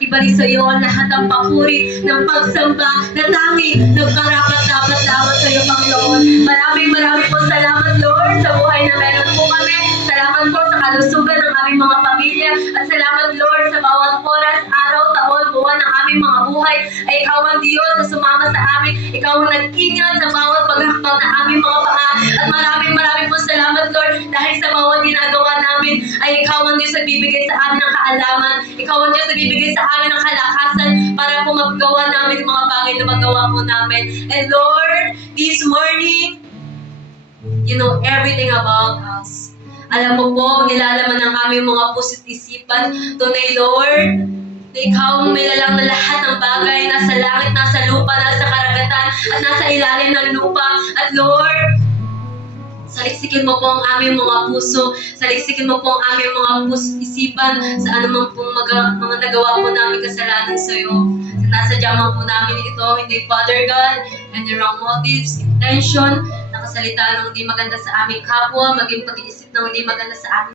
ibalik sa iyo ang lahat ng papuri, ng pagsamba na tanging nagkarapat-dapat lamang sa iyo, Panginoon. Maraming po salamat, Lord, sa buhay na meron po kami. Salamat po sa kalusugan ng aming mga pamilya. At salamat, Lord, sa bawat oras, araw, taon, buwan ng aming mga buhay. Ay ikaw ang Diyos na sumama sa amin. Ikaw ang nag-ingat sa bawat paghakbang ng aming mga paa. At maraming po salamat, Lord, dahil sa bawat ginagawa namin ay ikaw ang Diyos na bibigay sa amin ng kaalaman. Ikaw ang Diyos na bibigay sa amin ng kalakasan para po magawa namin mga bagay na magawa po namin. And Lord, this morning, you know everything about us. Alam mo po, nilalaman ng aming mga puso't isipan. Tunay, Lord, na ikaw ang may lalang na lahat ng bagay, nasa langit, nasa lupa, nasa karagatan, at nasa ilalim ng lupa. At Lord, saliksikin mo po ang aming mga puso, saliksikin mo po ang aming mga puso't isipan sa anumang pong mga nagawa po namin kasalanan sa iyo. Sinasadya man po namin ito, hindi Father God, and the wrong motives, intention, nakasalita ng hindi maganda sa aming kapwa, maging pag-iisip ng hindi maganda sa amin.